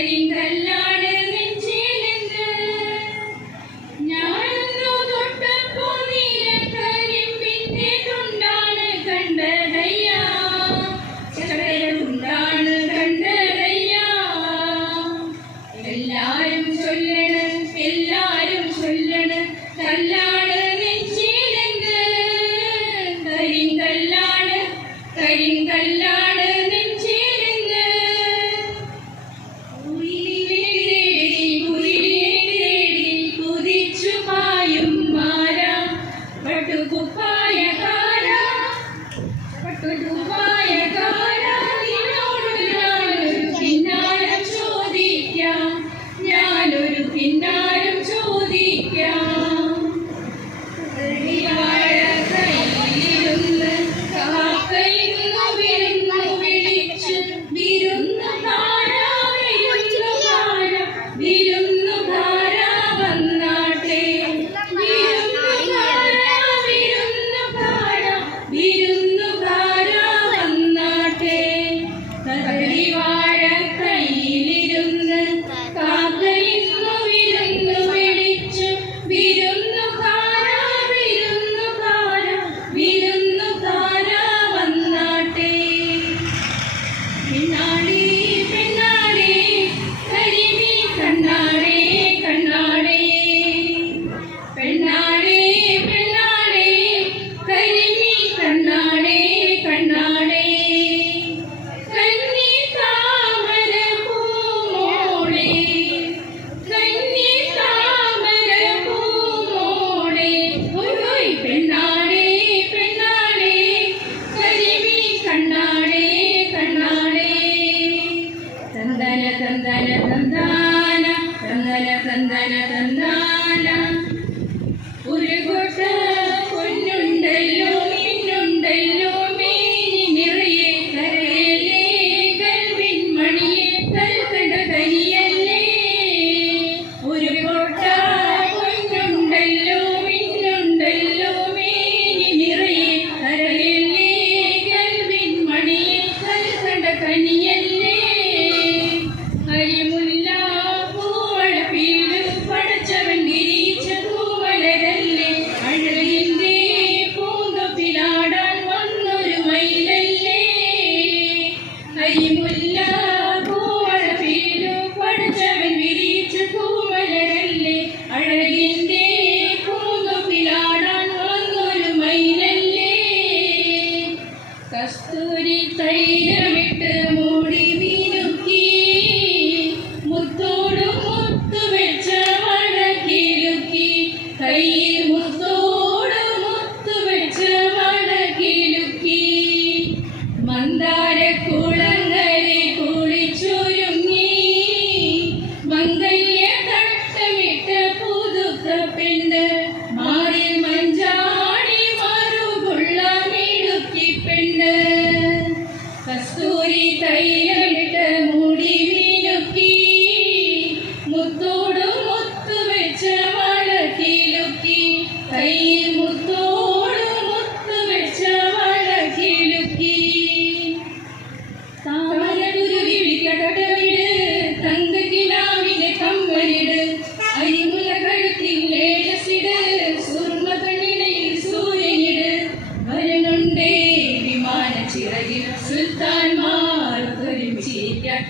കരിങ്കല്ലാണ് നെഞ്ചിലെന്ന് ഞാനൊന്നു തൊട്ടപ്പോ നീലക്കരിമ്പിന്റെ തുണ്ടാണ് കണ്ടതയ്യ ചക്കരത്തുണ്ടാണ് കണ്ടതയ്യ എല്ലാരും ചൊല്ലണ് കല്ലാണ് നെഞ്ചിലെന്ന് കരിങ്കല്ലാണ് നെഞ്ചിലെന്ന് കുതിച്ചു പായും മാര പട്ടുകുപ്പായക്കാര നിന്നോട് ഞാനൊരു കിന്നാരം ചോദിക്കാം കയ്യിലിരുന്ന് കാക്കയിന്നു വിളിച്ചു വിരുന്നുകാര വന്നാട്ടെ വിരുന്നുകാര വന്നാട്ടെ കദളിവാഴ കയ്യിലിരുന്ന് കാക്കയിന്നു വിളിച്ചു വിരുന്നുകാര വന്നാട്ടെ പെണ്ണാടേ കരിമീ കണ്ണാടേ പെണ്ണാടേ കരിമീ കണ്ണാടേ കന്നി താമര പൂമോളെ ഒയ് പെണ്ണാടേ കരിമീ കണ്ണാടേ തന്തന ഒരു കൊട്ട പൊന്നുണ്ടല്ലോ നിന്നുണ്ടല്ലോ മേനി നിറയെ കരയല്ലേ കൽവിൻ മണിയെ കൽക്കണ്ട കരിയല്ലേ ഒരു കൊട്ട പൊന്നുണ്ടല്ലോ നിന്നുണ്ടല്ലോ മേനി നിറയെ കരയല്ലേ കൽവിൻ മണിയെ കൽക്കണ്ട കനിയല്ലേ കരിമുല്ല പൂവളപ്പില് പടച്ചവൻ വിരിച്ച പൂമലരല്ലേ അഴകിന്റെ പൂങ്കൊപ്പിലാടാൻ വന്നൊരു മയിലല്ലേ കരിമുല്ല പൂവളപ്പില് പടച്ചവൻ വിരിച്ച പൂമലരല്ലേ അഴകിന്റെ പൂങ്കൊപ്പിലാടാൻ വന്നൊരു മയിലല്ലേ കസ്തൂരി തൈലമിട്ട് മൂടി മീനുക്കി മുത്തോട് മുത്തു വെച്ച വടക്കിലുക്കി കയ്യിൽ മുത്തോട് മുത്തു വെച്ച വടക്കിലുക്കി മന്ദാര കുളങ്ങരെ കുളിച്ചൊരുങ്ങി മംഗല്യ തട്ടമിട്ട പുതുക്ക പെണ്ണ് മാറിൽ മഞ്ചാടി മറുകുള്ള മിടുക്കി പെണ്ണ് കസ്തൂരി തൈലമിട്ട് മൂടി മീനുക്കി മുത്തോട് മുത്തു വെച്ച വളക്കിലുക്കി കയ്യിൽ മുത്തോട് മുത്തു വെച്ച വളക്കിലുക്കി താമരകുരുവി വിളിക്കടവിട് തങ്കക്കിനാവിലെ കമ്മലിട് അരിമുല കഴുത്തിൽ ലേശസിട് സുർമ കണ്ണിണയിൽ സൂര്യനിട് വരണുണ്ടേ വിമാന ചിറകിൽ സുൽത്താൻമാർ ഒരുമിച്ചിരിക്കാൻ